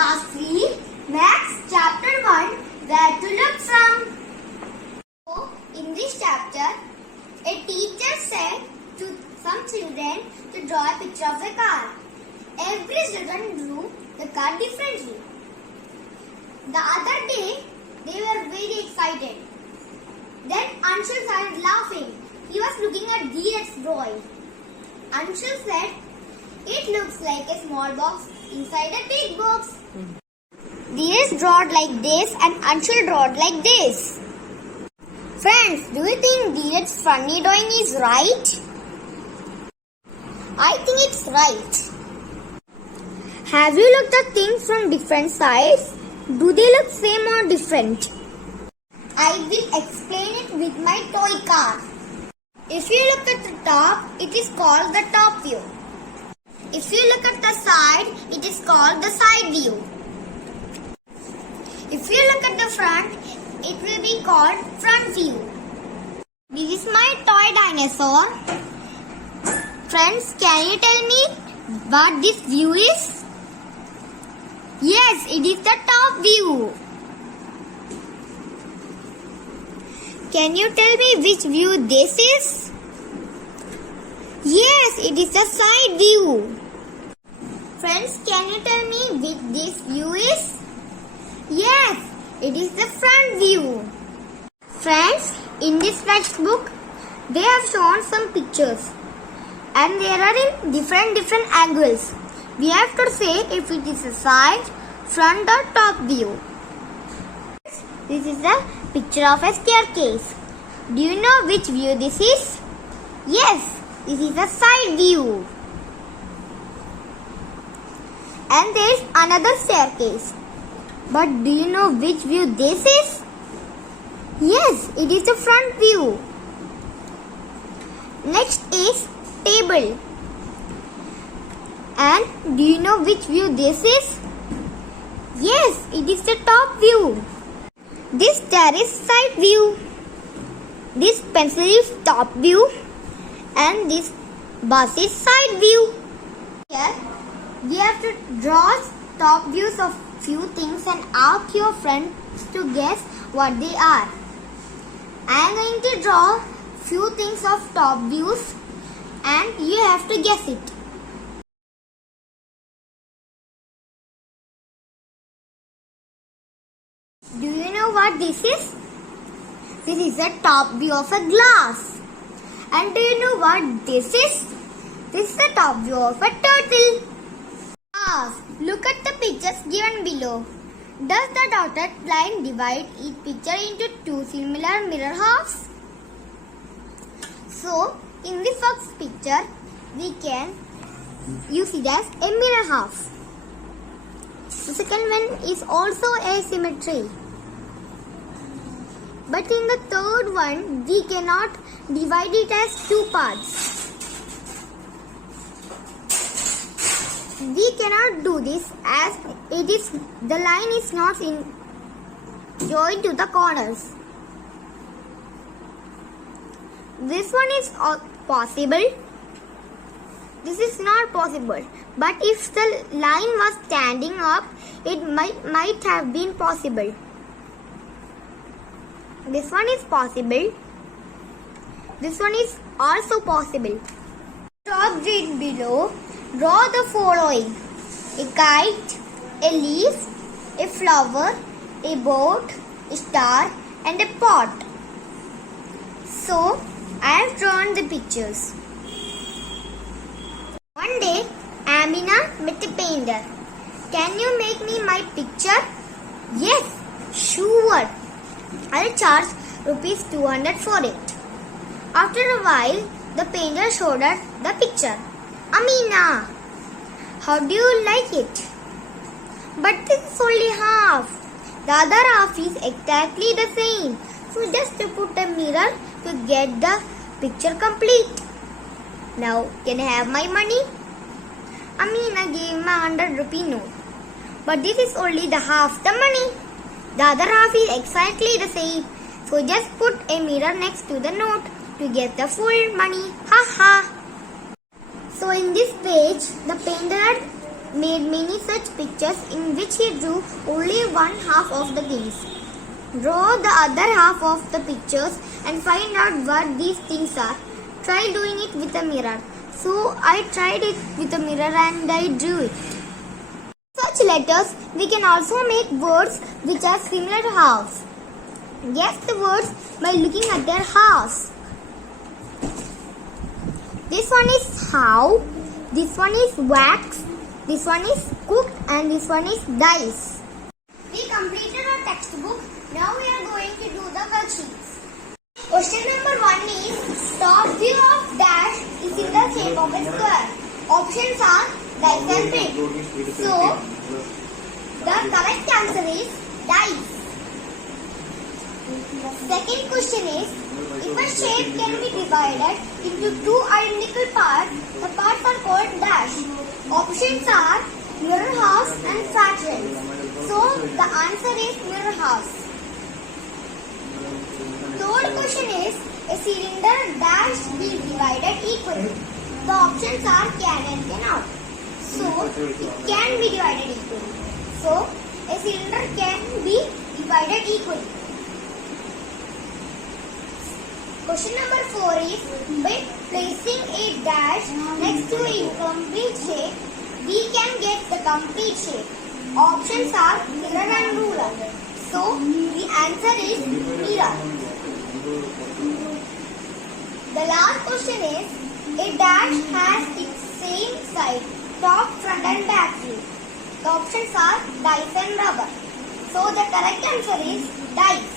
Class 3, Maths Chapter 1, Where to Look From. So, in this chapter, a teacher said to some children to draw a picture of a car. Every student drew the car differently. The other day, they were very excited. Then Anshul started laughing. He was looking at Dheeraj's drawing. Anshul said, "It looks like a small box inside a big box." Dheeraj drawed like this and Anshul drawed like this. Friends, do you think Dheeraj's funny drawing is right? I think it's right. Have you looked at things from different sides? Do they look same or different? I will explain it with my toy car. If you look at the top, it is called the top view. If you look at the side, it is called the side view. If you look at the front, it will be called front view. This is my toy dinosaur. Friends, can you tell me what this view is? Yes, it is the top view. Can you tell me which view this is? Yes, it is the side view. Friends, can you tell me which this view is? Yes, it is the front view. Friends, in this textbook, they have shown some pictures and they are in different angles. We have to say if it is a side, front or top view. This is the picture of a staircase. Do you know which view this is? Yes, this is a side view. And there is another staircase. But do you know which view this is? Yes, it is the front view. Next is table. And do you know which view this is? Yes, it is the top view. This chair is side view. This pencil is top view. And this bus is side view. Here, we have to draw top views of few things and ask your friends to guess what they are. I am going to draw few things of top views and you have to guess it. Do you know what this is? This is a top view of a glass. And do you know what this is? This is the top view of a turtle. Look at the pictures given below. Does the dotted line divide each picture into two similar mirror halves? So, in the first picture, we can use it as a mirror half. The second one is also a symmetry. But in the third one, we cannot divide it as two parts. We cannot do this as the line is not joined to the corners. This one is possible. This is not possible. But if the line was standing up, it might have been possible. This one is possible. This one is also possible. Top grid below. Draw the following: a kite, a leaf, a flower, a boat, a star and a pot. So, I have drawn the pictures. One day, Amina met a painter. Can you make me my picture? Yes, sure. I'll charge rupees 200 for it. After a while, the painter showed her the picture. Amina, how do you like it? But this is only half. The other half is exactly the same. So just to put a mirror to get the picture complete. Now, can I have my money? Amina gave me a 100 rupee note. But this is only the half the money. The other half is exactly the same. So just put a mirror next to the note to get the full money. Ha ha. So in this page, the painter had made many such pictures in which he drew only one half of the things. Draw the other half of the pictures and find out what these things are. Try doing it with a mirror. So I tried it with a mirror and I drew it. Such letters, we can also make words which are similar halves. Guess the words by looking at their halves. This one is how, this one is wax, this one is cooked, and this one is dice. We completed our textbook. Now we are going to do the worksheets. Question number 1 is top view of dash is in the shape of a square. Options are dice and brick. So the correct answer is dice. Second question is, if a shape can be divided into two identical parts, the parts are called dash. Options are mirror halves and fractions. So the answer is mirror halves. Third question is, a cylinder dash be divided equally. The options are can and cannot. So it can be divided equally. So a cylinder can be divided equally. Question number 4 is, by placing a dash next to a incomplete shape, we can get the complete shape. Options are mirror and ruler. So the answer is mirror. The last question is, a dash has its same side, top, front and back view. The options are dice and rubber. So the correct answer is dice.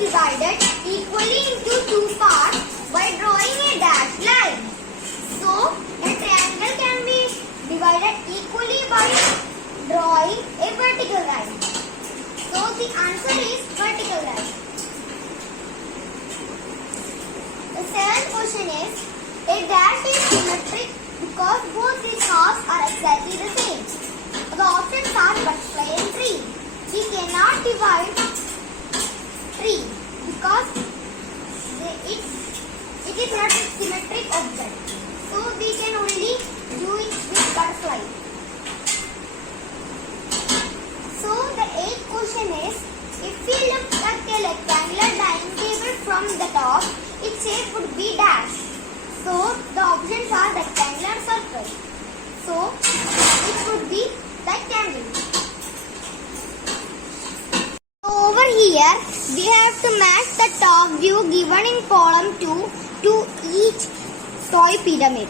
Divided equally into two parts by drawing a dashed line. So, a triangle can be divided equally by drawing a vertical line. So, the answer is vertical line. The seventh question is, a dash is symmetric because both its halves are exactly the same. The options are butterfly and tree. We cannot divide tree because it is not a symmetric object. So we can only do it with butterfly. So the eighth question is, if we look at a rectangular dining table from the top, its shape would be dash. So the options are rectangular, circle. So it would be rectangle. Over here, we have to match the top view given in column 2 to each toy pyramid.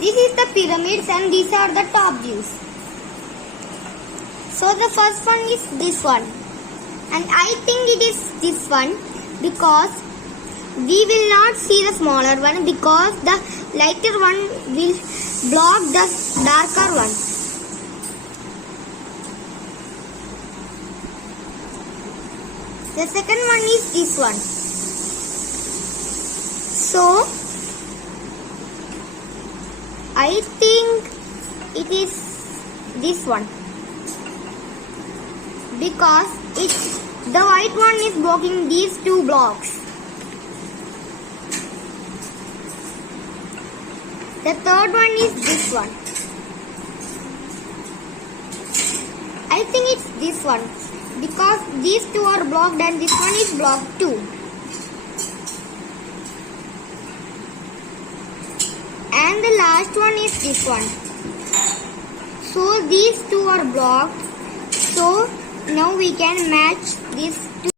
This is the pyramids and these are the top views. So the first one is this one. And I think it is this one because we will not see the smaller one because the lighter one will block the darker one. The second one is this one. So, I think it is this one. Because the white one is blocking these two blocks. The third one is this one. I think it's this one. Because these two are blocked and this one is blocked too. And the last one is this one. So these two are blocked. So now we can match these two.